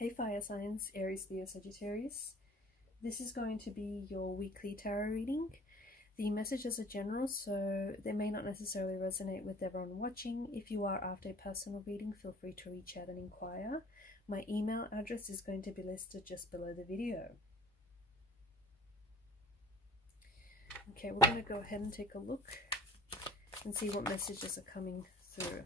Hey fire signs, Aries, Leo, Sagittarius. This is going to be your weekly tarot reading. The messages are general, so they may not necessarily resonate with everyone watching. If you are after a personal reading, feel free to reach out and inquire. My email address is going to be listed just below the video. Okay, we're going to go ahead and take a look and see what messages are coming through.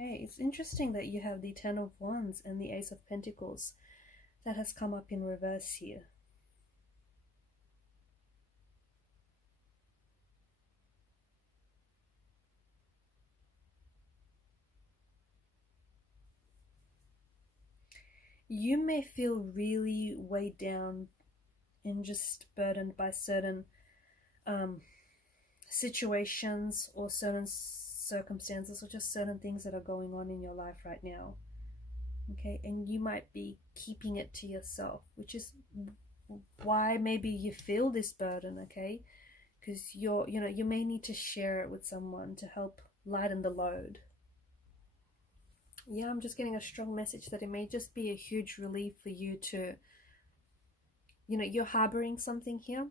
Okay, it's interesting that you have the Ten of Wands and the Ace of Pentacles. That has come up in reverse here. You may feel really weighed down and just burdened by certain situations or certain circumstances or just certain things that are going on in your life right now. Okay, and you might be keeping it to yourself, which is why maybe you feel this burden, okay? Because you may need to share it with someone to help lighten the load. Yeah, I'm just getting a strong message that it may just be a huge relief for you to, you're harboring something here.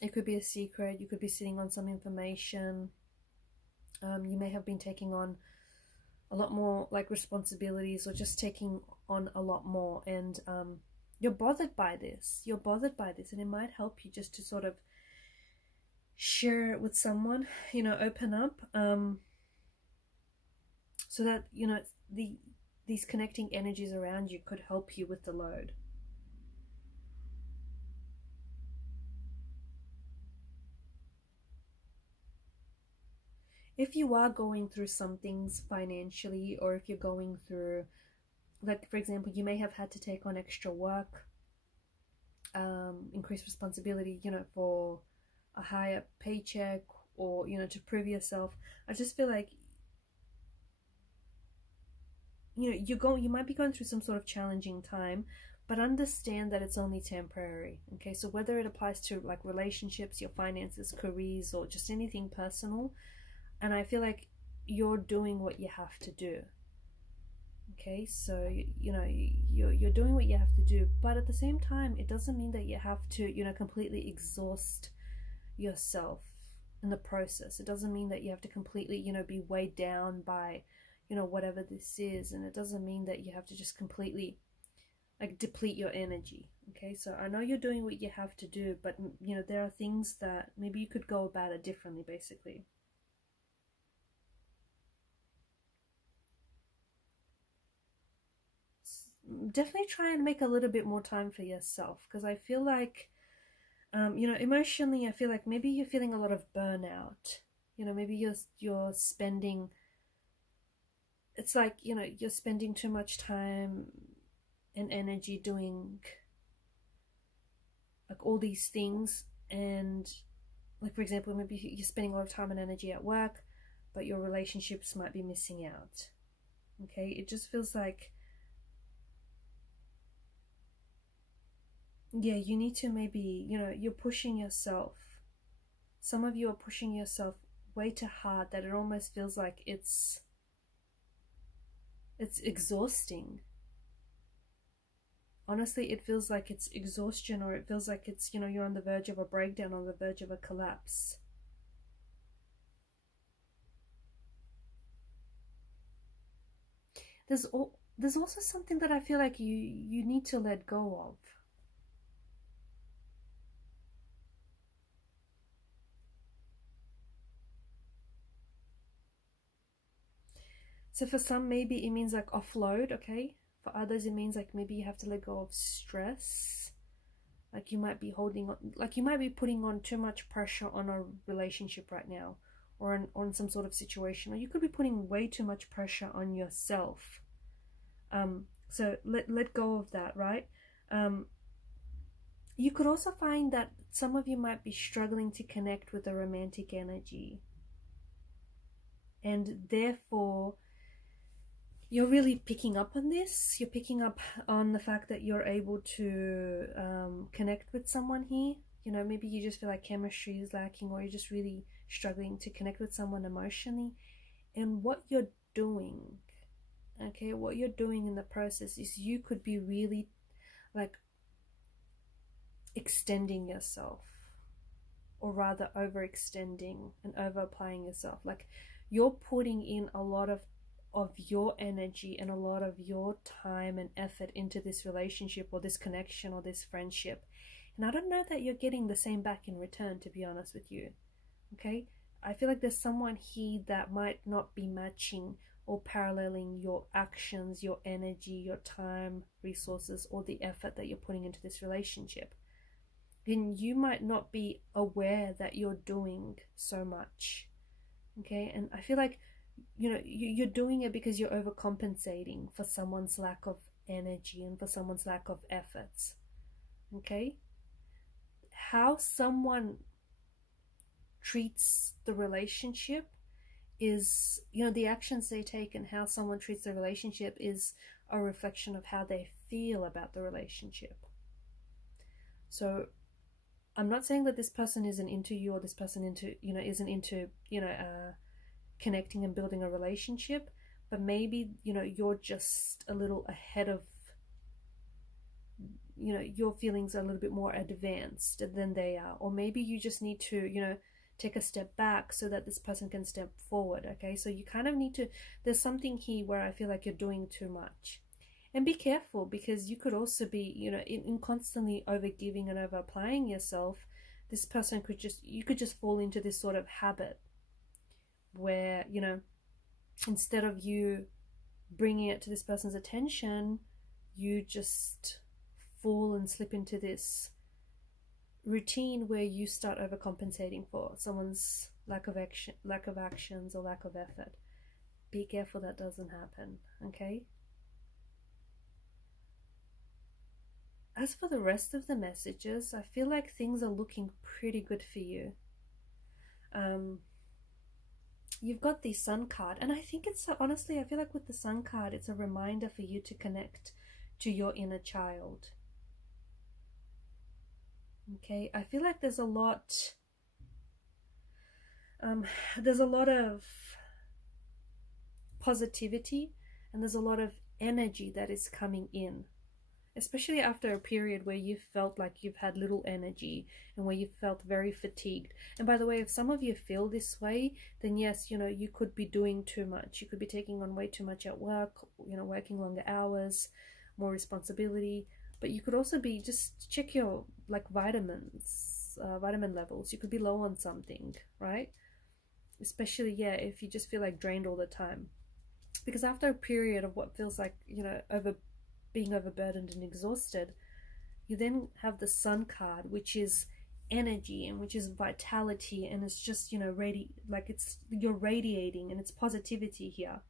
It could be a secret. You could be sitting on some information. You may have been taking on a lot more like responsibilities or just taking on a lot more. And you're bothered by this. You're bothered by this. And it might help you just to sort of share it with someone, open up. So that, these connecting energies around you could help you with the load. If you are going through some things financially, or if you're going through, like for example, you may have had to take on extra work, increased responsibility, for a higher paycheck, or, to prove yourself. I just feel like, you might be going through some sort of challenging time, but understand that it's only temporary. Okay, so whether it applies to like relationships, your finances, careers, or just anything personal, and I feel like you're doing what you have to do. Okay, so you're doing what you have to do, but at the same time, it doesn't mean that you have to completely exhaust yourself in the process. It doesn't mean that you have to completely be weighed down by whatever this is, and it doesn't mean that you have to just completely like deplete your energy. Okay, so I know you're doing what you have to do, but there are things that maybe you could go about it differently, basically. Definitely try and make a little bit more time for yourself, because I feel like emotionally, I feel like maybe you're feeling a lot of burnout. Maybe you're spending, it's like, you're spending too much time and energy doing like all these things, and like for example, maybe you're spending a lot of time and energy at work, but your relationships might be missing out. Okay, it just feels like, yeah, you need to maybe, you're pushing yourself. Some of you are pushing yourself way too hard that it almost feels like it's exhausting. Honestly, it feels like it's exhaustion, or it feels like it's, you're on the verge of a breakdown, on the verge of a collapse. There's also something that I feel like you need to let go of. So for some, maybe it means like offload, okay? For others, it means like maybe you have to let go of stress. Like you might be holding on, like you might be putting on too much pressure on a relationship right now, or on some sort of situation, or you could be putting way too much pressure on yourself. So let go of that, right? You could also find that some of you might be struggling to connect with a romantic energy, and therefore you're really picking up on this. You're picking up on the fact that you're able to connect with someone here. You know, maybe you just feel like chemistry is lacking, or you're just really struggling to connect with someone emotionally. And what you're doing, okay, what you're doing in the process is you could be really like extending yourself, or rather overextending and over applying yourself. Like you're putting in a lot of your energy and a lot of your time and effort into this relationship or this connection or this friendship, and I don't know that you're getting the same back in return, to be honest with you. Okay, I feel like there's someone here that might not be matching or paralleling your actions, your energy, your time, resources, or the effort that you're putting into this relationship. Then you might not be aware that you're doing so much. Okay, and I feel like, you know, you're doing it because you're overcompensating for someone's lack of energy and for someone's lack of efforts. Okay, how someone treats the relationship is, you know, the actions they take and how someone treats the relationship is a reflection of how they feel about the relationship. So I'm not saying that this person isn't into you, or this person isn't into connecting and building a relationship, but maybe, you know, you're just a little ahead of, you know, your feelings are a little bit more advanced than they are, or maybe you just need to, you know, take a step back so that this person can step forward. Okay, so you kind of need to, there's something here where I feel like you're doing too much. And be careful, because you could also be, you know, in constantly over giving and over applying yourself, this person could just, you could just fall into this sort of habit where, you know, instead of you bringing it to this person's attention, you just fall and slip into this routine where you start overcompensating for someone's lack of actions or lack of effort. Be careful that doesn't happen. Okay, as for the rest of the messages, I feel like things are looking pretty good for you. You've got the Sun card, and I think it's, honestly, I feel like with the Sun card, it's a reminder for you to connect to your inner child. Okay, I feel like there's a lot of positivity, and there's a lot of energy that is coming in, especially after a period where you felt like you've had little energy and where you felt very fatigued. And by the way, if some of you feel this way, then yes, you know, you could be doing too much. You could be taking on way too much at work, you know, working longer hours, more responsibility. But you could also be, just check your like vitamin levels. You could be low on something, right? Especially, yeah, if you just feel like drained all the time. Because after a period of what feels like, you know, being overburdened and exhausted, you then have the Sun card, which is energy and which is vitality, and it's just, you know, you're radiating, and it's positivity here.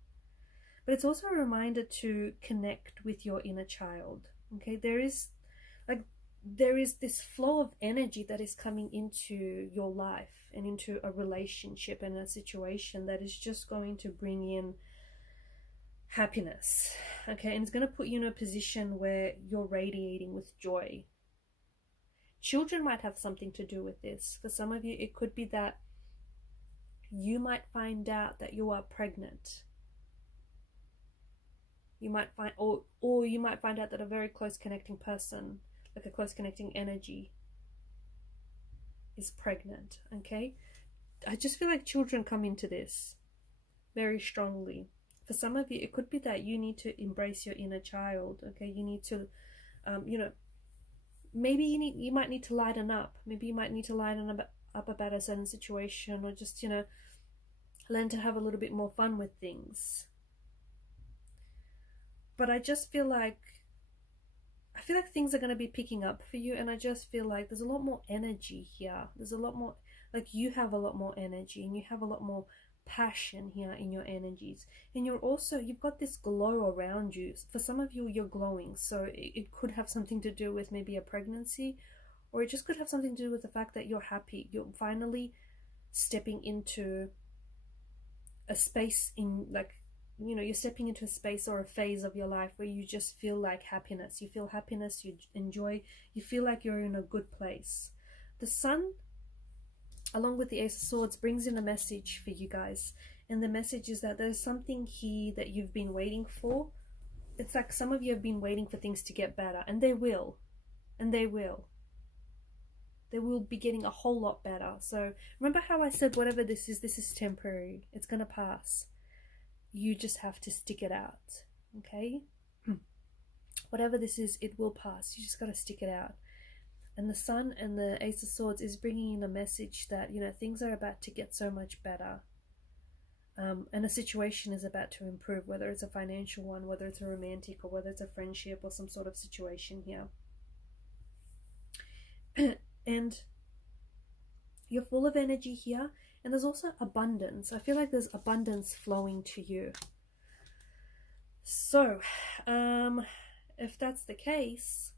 But it's also a reminder to connect with your inner child. Okay, there is this flow of energy that is coming into your life and into a relationship and a situation that is just going to bring in happiness. Okay, and it's going to put you in a position where you're radiating with joy. Children might have something to do with this. For some of you, it could be that you might find out that you are pregnant. You might find, or you might find out that a very close connecting person, like a close connecting energy, is pregnant. Okay, I just feel like children come into this very strongly. For some of you, it could be that you need to embrace your inner child. Okay, you need to, you know, maybe you might need to lighten up. Maybe you might need to lighten up about a certain situation, or just, you know, learn to have a little bit more fun with things. But I feel like things are going to be picking up for you, and I just feel like there's a lot more energy here. There's a lot more, like, you have a lot more energy, and you have a lot more passion here in your energies, and you've got this glow around you. For some of you, you're glowing, so it could have something to do with maybe a pregnancy, or it just could have something to do with the fact that you're happy. You're finally stepping into a space in, like, you're stepping into a space or a phase of your life where you just feel like happiness. You feel happiness, you enjoy, you feel like you're in a good place. The Sun, along with the Ace of Swords, brings in a message for you guys. And the message is that there's something here that you've been waiting for. It's like some of you have been waiting for things to get better, and they will. And they will. They will be getting a whole lot better. So remember how I said whatever this is temporary. It's going to pass. You just have to stick it out. Okay? Whatever this is, it will pass. You just got to stick it out. And the Sun and the Ace of Swords is bringing in a message that, things are about to get so much better. And a situation is about to improve, whether it's a financial one, whether it's a romantic, or whether it's a friendship or some sort of situation here. And you're full of energy here, and there's also abundance. I feel like there's abundance flowing to you. So, if that's the case,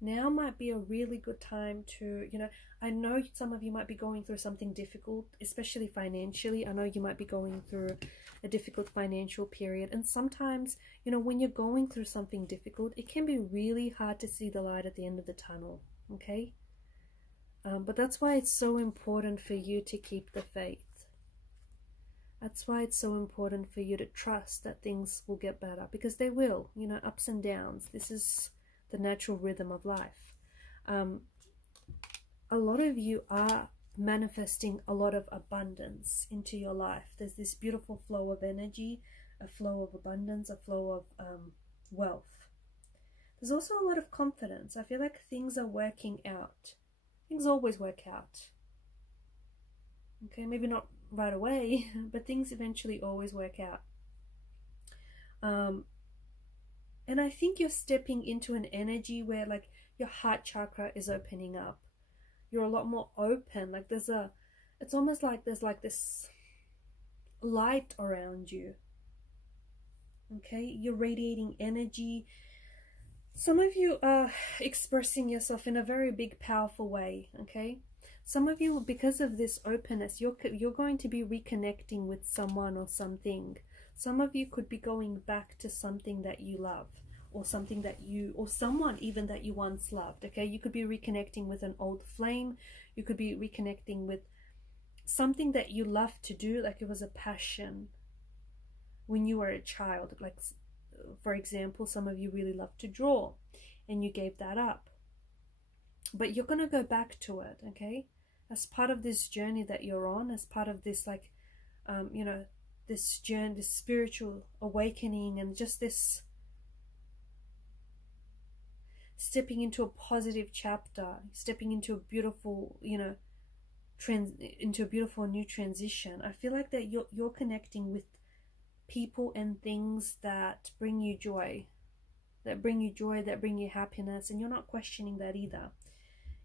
now might be a really good time to, I know some of you might be going through something difficult, especially financially. I know you might be going through a difficult financial period. And sometimes, when you're going through something difficult, it can be really hard to see the light at the end of the tunnel, okay? But that's why it's so important for you to keep the faith. That's why it's so important for you to trust that things will get better, because they will, ups and downs. This is the natural rhythm of life. A lot of you are manifesting a lot of abundance into your life. There's this beautiful flow of energy, a flow of abundance, a flow of wealth. There's also a lot of confidence. I feel like things are working out. Things always work out. Okay, maybe not right away, but things eventually always work out. And I think you're stepping into an energy where like your heart chakra is opening up. You're a lot more open. Like it's almost like there's like this light around you. Okay, you're radiating energy. Some of you are expressing yourself in a very big, powerful way. Okay, some of you, because of this openness, you're going to be reconnecting with someone or something. Some of you could be going back to something that you love, or something that or someone even that you once loved. Okay, you could be reconnecting with an old flame. You could be reconnecting with something that you loved to do, like it was a passion when you were a child. Like, for example, some of you really loved to draw and you gave that up, but you're going to go back to it, okay, as part of this journey that you're on, as part of this, like, this journey, this spiritual awakening, and just this stepping into a positive chapter, stepping into a beautiful, into a beautiful new transition. I feel like that you're connecting with people and things that bring you joy, that bring you happiness, and you're not questioning that either.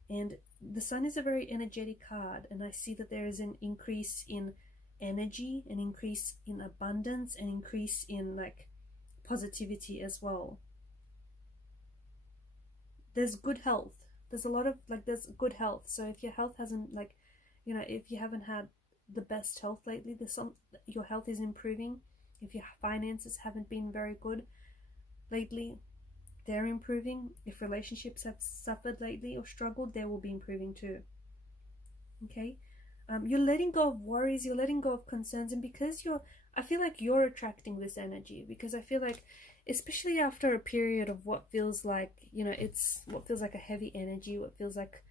And the Sun is a very energetic card, and I see that there is an increase in energy, an increase in abundance, an increase in like positivity as well. There's good health. There's a lot of there's good health. So if your health hasn't if you haven't had the best health lately, your health is improving. If your finances haven't been very good lately, they're improving. If relationships have suffered lately or struggled, they will be improving too. Okay, you're letting go of worries, you're letting go of concerns, and because I feel like you're attracting this energy, because I feel like, especially after a period of what feels like, what feels like a heavy energy, what feels like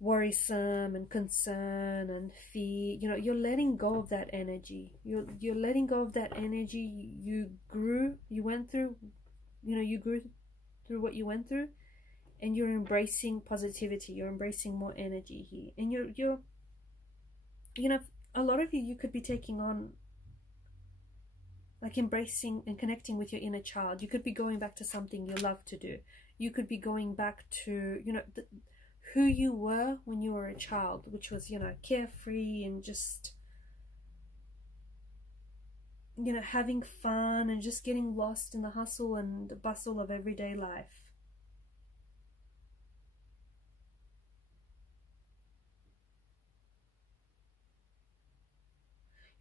worrisome and concern and fear, you're letting go of that energy. You're letting go of that energy. You grew through what you went through, and you're embracing positivity. You're embracing more energy here, and you're a lot of you could be taking on, like, embracing and connecting with your inner child. You could be going back to something you love to do. You could be going back to who you were when you were a child, which was, carefree and just, having fun and just getting lost in the hustle and the bustle of everyday life.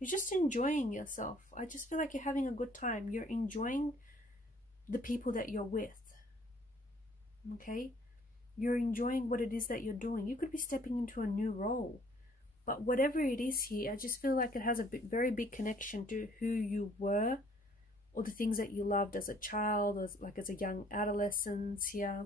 You're just enjoying yourself. I just feel like you're having a good time. You're enjoying the people that you're with. Okay? You're enjoying what it is that you're doing. You could be stepping into a new role. But whatever it is here, I just feel like it has a very big connection to who you were, or the things that you loved as a child, or like as a young adolescent here.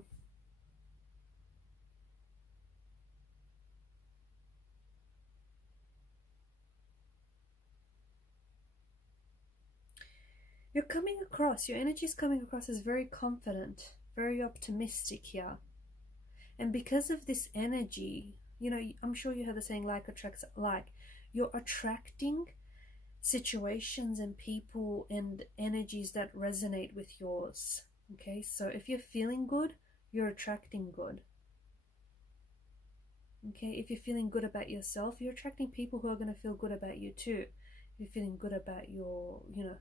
You're coming across, your energy is coming across as very confident, very optimistic here. And because of this energy, you know, I'm sure you heard the saying, like attracts like. You're attracting situations and people and energies that resonate with yours. Okay, so if you're feeling good, you're attracting good. Okay, if you're feeling good about yourself, you're attracting people who are going to feel good about you too. If you're feeling good about your, you know,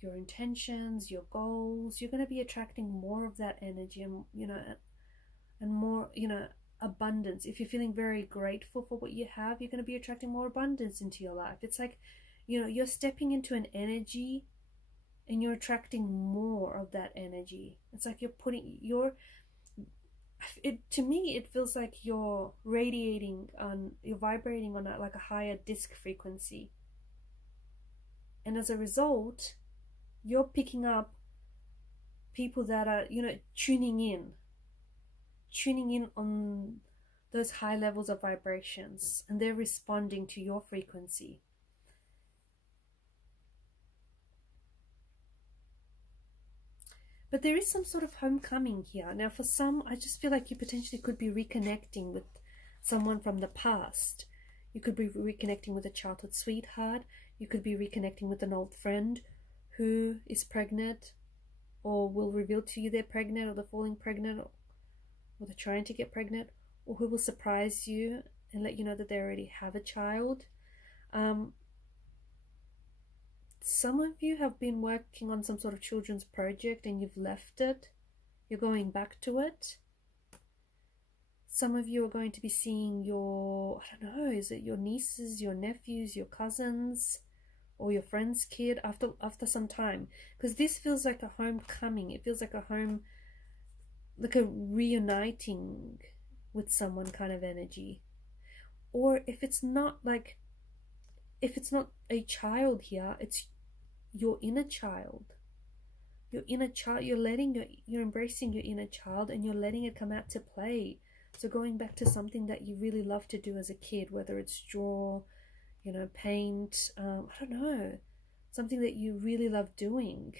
your intentions, your goals, you're going to be attracting more of that energy, and you know, and more, you know, abundance. If you're feeling very grateful for what you have, you're going to be attracting more abundance into your life. It's like, you know, you're stepping into an energy and you're attracting more of that energy. It's like you're to me it feels like you're radiating on, you're vibrating on like a higher disc frequency, and as a result you're picking up people that are, you know, tuning in on those high levels of vibrations, and they're responding to your frequency. But there is some sort of homecoming here. Now for some, I just feel like you potentially could be reconnecting with someone from the past. You could be reconnecting with a childhood sweetheart. You could be reconnecting with an old friend who is pregnant, or will reveal to you they're pregnant, or they're falling pregnant, or they're trying to get pregnant, or who will surprise you and let you know that they already have a child. Some of you have been working on some sort of children's project and you've left it. You're going back to it. Some of you are going to be seeing your, I don't know, is it your nieces, your nephews, your cousins, or your friend's kid after some time? Because this feels like a homecoming. It feels like a home, like a reuniting with someone kind of energy. Or if it's not a child here, it's your inner child. Your inner child, you're embracing your inner child, and you're letting it come out to play. So going back to something that you really loved to do as a kid, whether it's draw, you know, paint, I don't know, something that you really love doing,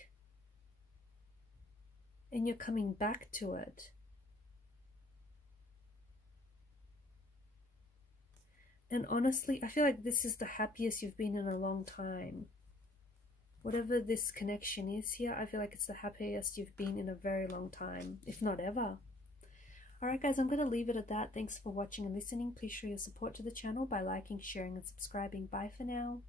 and you're coming back to it. And honestly, I feel like this is the happiest you've been in a long time. Whatever this connection is here, I feel like it's the happiest you've been in a very long time, if not ever. Alright guys, I'm going to leave it at that. Thanks for watching and listening. Please show your support to the channel by liking, sharing and subscribing. Bye for now.